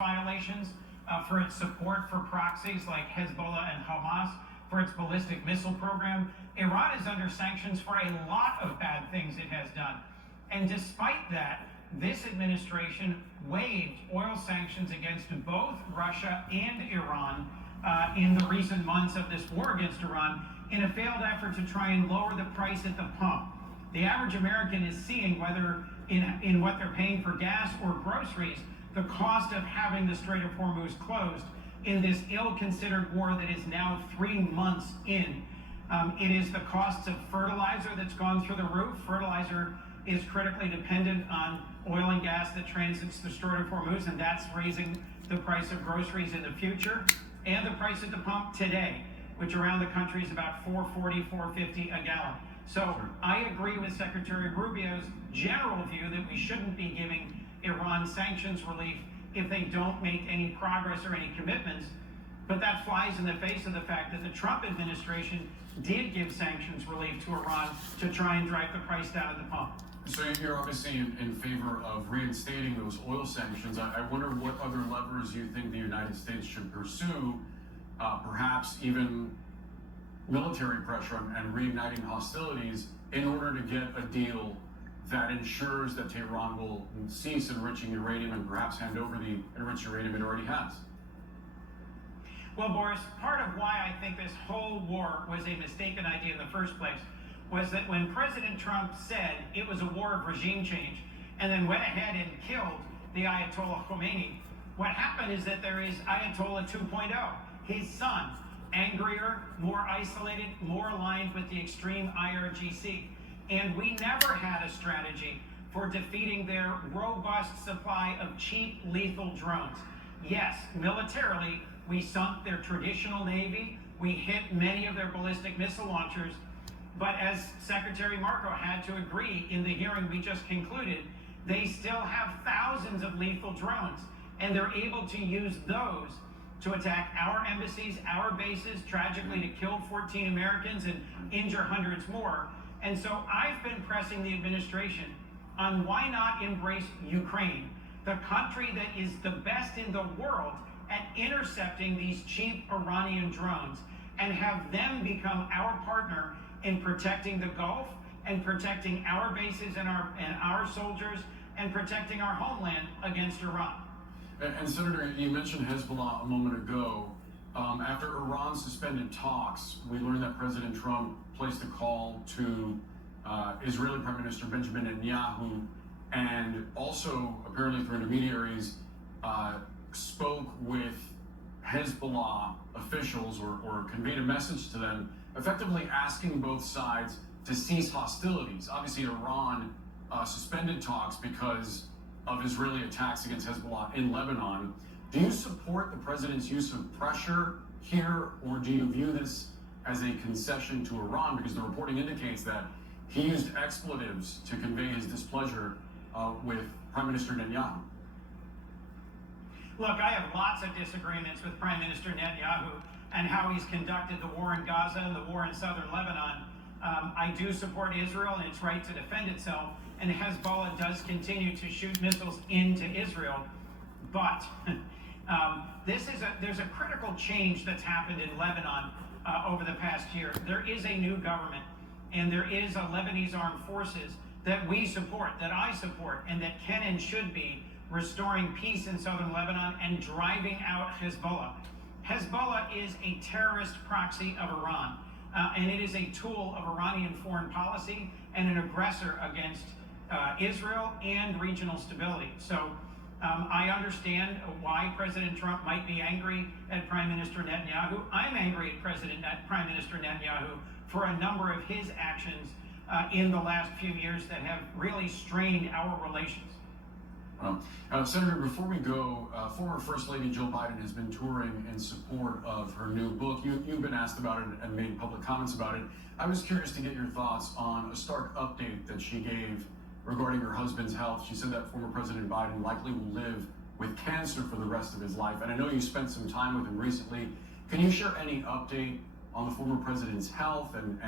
violations, for its support for proxies like Hezbollah and Hamas, for its ballistic missile program. Iran is under sanctions for a lot of bad things it has done. And despite that, this administration waived oil sanctions against both Russia and Iran in the recent months of this war against Iran in a failed effort to try and lower the price at the pump. The average American is seeing, whether in what they're paying for gas or groceries, the cost of having the Strait of Hormuz closed in this ill-considered war that is now 3 months in. It is the costs of fertilizer that's gone through the roof. Fertilizer is critically dependent on oil and gas that transits the Strait of Hormuz, and that's raising the price of groceries in the future. And the price at the pump today, which around the country is about $4.40, $4.50 a gallon. So sure. I agree with Secretary Rubio's general view that we shouldn't be giving Iran sanctions relief if they don't make any progress or any commitments. But that flies in the face of the fact that the Trump administration did give sanctions relief to Iran to try and drive the price down at the pump. So you're obviously in favor of reinstating those oil sanctions. I wonder what other levers you think the United States should pursue, perhaps even military pressure and reigniting hostilities in order to get a deal that ensures that Tehran will cease enriching uranium and perhaps hand over the enriched uranium it already has. Well, Boris, part of why I think this whole war was a mistaken idea in the first place was that when President Trump said it was a war of regime change and then went ahead and killed the Ayatollah Khomeini, what happened is that there is Ayatollah 2.0, his son, angrier, more isolated, more aligned with the extreme IRGC. And we never had a strategy for defeating their robust supply of cheap, lethal drones. Yes, militarily, we sunk their traditional Navy, we hit many of their ballistic missile launchers, but as Secretary Marco had to agree in the hearing we just concluded, they still have thousands of lethal drones, and they're able to use those to attack our embassies, our bases, tragically to kill 14 Americans and injure hundreds more. And so I've been pressing the administration on why not embrace Ukraine, the country that is the best in the world at intercepting these cheap Iranian drones, and have them become our partner in protecting the Gulf and protecting our bases and our soldiers and protecting our homeland against Iran. And Senator, you mentioned Hezbollah a moment ago. After Iran suspended talks, we learned that President Trump placed a call to Israeli Prime Minister Benjamin Netanyahu, and also apparently through intermediaries spoke with Hezbollah officials or conveyed a message to them, effectively asking both sides to cease hostilities. Obviously, Iran suspended talks because of Israeli attacks against Hezbollah in Lebanon. Do you support the president's use of pressure here, or do you view this as a concession to Iran? Because the reporting indicates that he used expletives to convey his displeasure with Prime Minister Netanyahu. Look, I have lots of disagreements with Prime Minister Netanyahu and how he's conducted the war in Gaza and the war in southern Lebanon. I do support Israel and its right to defend itself, and Hezbollah does continue to shoot missiles into Israel. But there's a critical change that's happened in Lebanon over the past year. There is a new government, and there is a Lebanese armed forces that we support, that I support, and that can and should be restoring peace in southern Lebanon and driving out Hezbollah. Hezbollah is a terrorist proxy of Iran, and it is a tool of Iranian foreign policy and an aggressor against Israel and regional stability. So I understand why President Trump might be angry at Prime Minister Netanyahu. I'm angry at Prime Minister Netanyahu for a number of his actions in the last few years that have really strained our relations. Senator, before we go, former First Lady Jill Biden has been touring in support of her new book. You've been asked about it and made public comments about it. I was curious to get your thoughts on a stark update that she gave regarding her husband's health. She said that former President Biden likely will live with cancer for the rest of his life. And I know you spent some time with him recently. Can you share any update on the former president's health and